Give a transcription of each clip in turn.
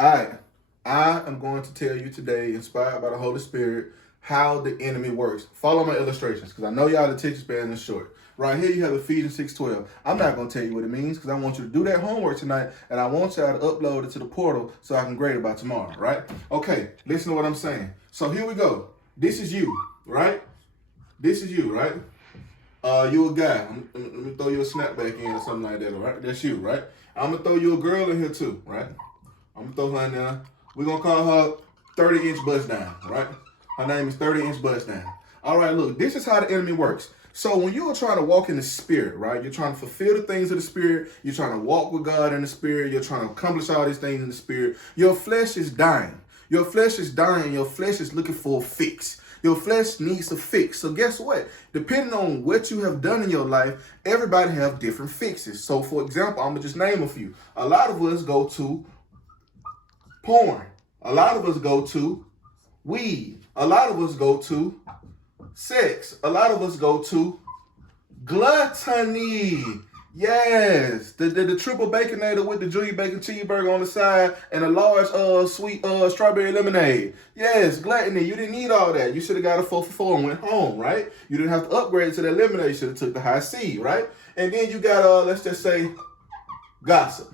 All right, I am going to tell you today, inspired by the Holy Spirit, how the enemy works. Follow my illustrations, because I know y'all attention span is short. Right here you have Ephesians 6:12. I'm not going to tell you what it means, because I want you to do that homework tonight, and I want y'all to upload it to the portal so I can grade it by tomorrow, right? Okay, listen to what I'm saying. So here we go. This is you, right? This is you, right? You a guy. Let me throw you a snapback in or something like that, all right? That's you, right? I'm going to throw you a girl in here too, right? I'm going to throw her in there. We're going to call her 30-inch bust down, right? Her name is 30-inch bust down. All right, look, this is how the enemy works. So when you are trying to walk in the spirit, right? You're trying to fulfill the things of the spirit. You're trying to walk with God in the spirit. You're trying to accomplish all these things in the spirit. Your flesh is dying. Your flesh is dying. Your flesh is looking for a fix. Your flesh needs a fix. So guess what? Depending on what you have done in your life, everybody have different fixes. So for example, I'm going to just name a few. A lot of us go to porn. A lot of us go to weed. A lot of us go to sex. A lot of us go to gluttony. Yes, the triple baconator with the junior bacon cheeseburger on the side and a large sweet strawberry lemonade. Yes, gluttony. You didn't need all that. You should have got a 4 for 4 and went home, right? You didn't have to upgrade to that lemonade. You should have took the high C, right? And then you got let's just say gossip.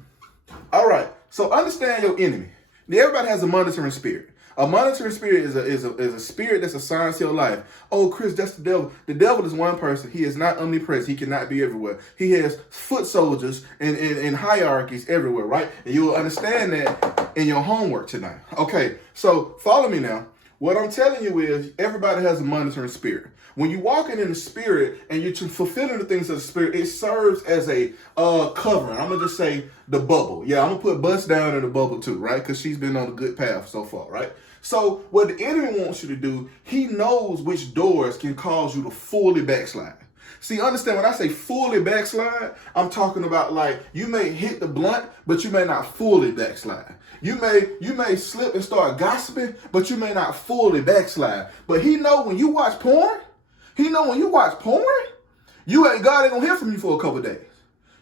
All right. So understand your enemy. Now, everybody has a monitoring spirit. A monitoring spirit is a spirit that's assigned to your life. Oh, Chris, that's the devil. The devil is one person. He is not omnipresent. He cannot be everywhere. He has foot soldiers and hierarchies everywhere, right? And you will understand that in your homework tonight. Okay, so follow me now. What I'm telling you is everybody has a monitoring spirit. When you're walking in the spirit and you're fulfilling the things of the spirit, it serves as a covering. I'm going to just say the bubble. Yeah, I'm going to put bust down in the bubble too, right? Because she's been on a good path so far, right? So what the enemy wants you to do, he knows which doors can cause you to fully backslide. See, understand when I say fully backslide, I'm talking about like you may hit the blunt, but you may not fully backslide. You may slip and start gossiping, but you may not fully backslide. But he know when you watch porn, God ain't gonna hear from you for a couple days.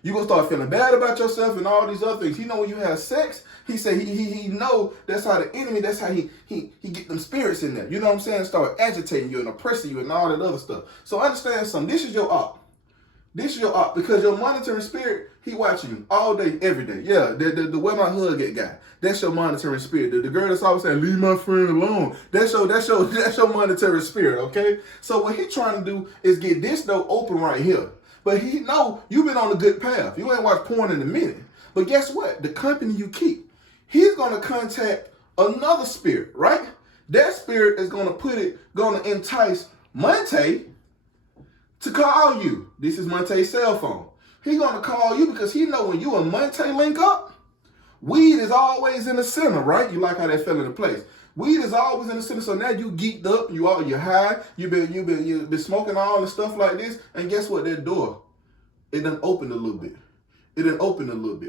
You're gonna start feeling bad about yourself and all these other things. He know when you have sex, he say he know that's how the enemy, that's how he get them spirits in there. You know what I'm saying? Start agitating you and oppressing you and all that other stuff. So understand something. This is your op. This is your op because your monitoring spirit, he watching you all day, every day. Yeah, the where my hug at guy. That's your monitoring spirit. The girl that's always saying, leave my friend alone. That's your monitoring spirit, okay? So what he trying to do is get this door open right here. But he know you've been on a good path. You ain't watched porn in a minute. But guess what? The company you keep, he's gonna contact another spirit, right? That spirit is gonna entice Monte to call you. This is Monte's cell phone. He's gonna call you because he know when you and Monte link up, weed is always in the center, right? You like how that fell into place. Weed is always in the center, so now you geeked up, you're high, you've been smoking all the stuff like this, and guess what? That door, it done opened a little bit.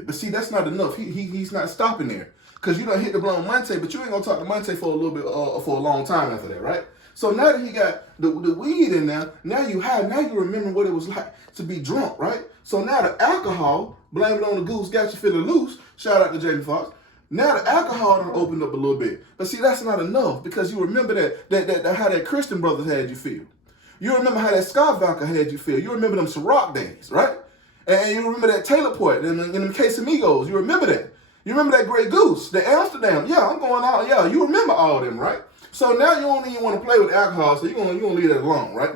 But see, that's not enough. He's not stopping there. Because you done hit the blow on Monte, but you ain't gonna talk to Monte for a little bit, for a long time after that, right? So now that he got the weed in there, now you high, now you remember what it was like to be drunk, right? So now the alcohol, blame it on the goose, got you feeling loose. Shout out to Jamie Foxx. Now the alcohol done opened up a little bit. But see, that's not enough because you remember that how that Christian brothers had you feel. You remember how that Scott Vodka had you feel. You remember them Ciroc days, right? And you remember that Taylor Port and them Casamigos. You remember that. You remember that Grey Goose, the Amsterdam. Yeah, I'm going out. Yeah, you remember all of them, right? So now you don't even want to play with alcohol, so you're gonna leave that alone, right?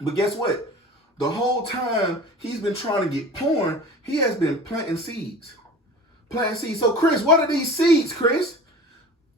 But guess what? The whole time he's been trying to get porn, he has been planting seeds. So Chris, what are these seeds, Chris?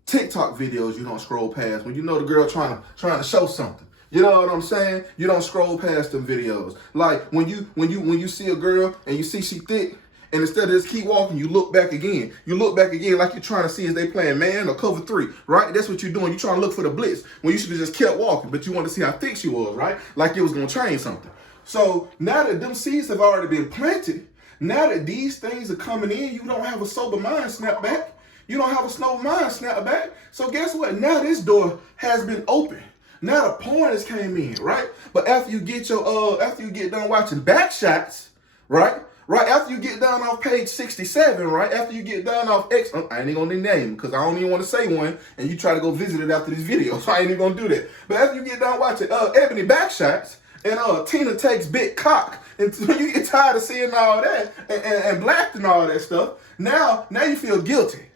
TikTok videos you don't scroll past when you know the girl trying to show something. You know what I'm saying? You don't scroll past them videos. Like when you see a girl and you see she thick, and instead of just keep walking, you look back again. You look back again like you're trying to see if they playing man or cover 3, right? That's what you're doing. You're trying to look for the blitz when you should have just kept walking, but you want to see how thick she was, right? Like it was going to train something. So now that them seeds have already been planted, now that these things are coming in, you don't have a sober mind snap back. You don't have a sober mind snap back. So guess what? Now this door has been opened. Now the porn has came in, right? But after you get done watching back shots, right? Right after you get down off page 67, right after you get down off X, I ain't even gonna name because I don't even want to say one, and you try to go visit it after this video, so I ain't even gonna do that. But after you get done watching Ebony Backshots and Tina Takes Big Cock, and you get tired of seeing all that and Blacked and all that stuff, now you feel guilty.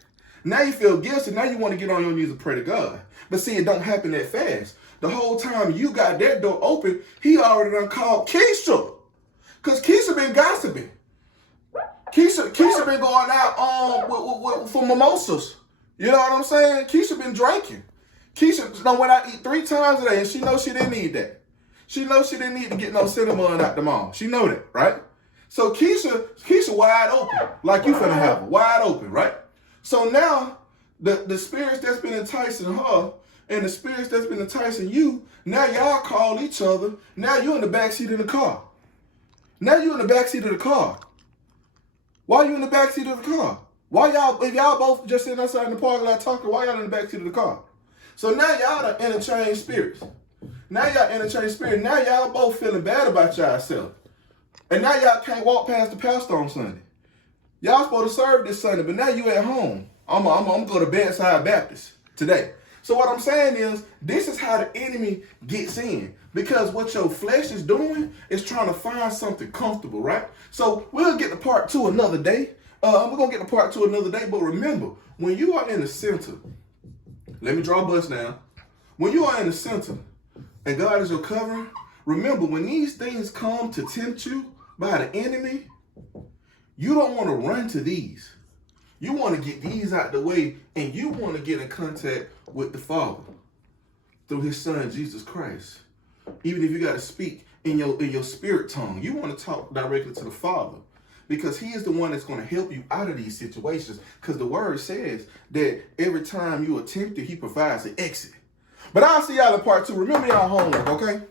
Now you feel guilty. Now you want to get on your knees and pray to God. But see, it don't happen that fast. The whole time you got that door open, he already done called Keisha, because Keisha been gossiping. Keisha been going out for mimosas. You know what I'm saying? Keisha been drinking. Keisha went out to eat 3 times a day, and she knows she didn't need that. She knows she didn't need to get no cinnamon out the mall. She know that, right? So Keisha wide open, like you finna have her, wide open, right? So now the spirits that's been enticing her and the spirits that's been enticing you, now y'all call each other. Now you in the backseat of the car. Now you in the backseat of the car. Why you in the backseat of the car? Why y'all, if y'all both just sitting outside in the parking lot talking, why y'all in the backseat of the car? So now y'all done interchange spirits. Now y'all interchange spirits. Now y'all both feeling bad about yourself. And now y'all can't walk past the pastor on Sunday. Y'all supposed to serve this Sunday, but now you at home. I'm gonna go to Bedside Baptist today. So what I'm saying is, this is how the enemy gets in. Because what your flesh is doing is trying to find something comfortable, right? So we'll get to part 2 another day. We're going to get to part 2 another day. But remember, when you are in the center, let me draw a bus down. When you are in the center and God is your covering, remember, when these things come to tempt you by the enemy, you don't want to run to these. You want to get these out the way, and you want to get in contact with the Father through his son, Jesus Christ. Even if you got to speak in your spirit tongue, you want to talk directly to the Father, because he is the one that's going to help you out of these situations, because the word says that every time you are tempted, he provides an exit. But I'll see y'all in part 2. Remember y'all homework, okay?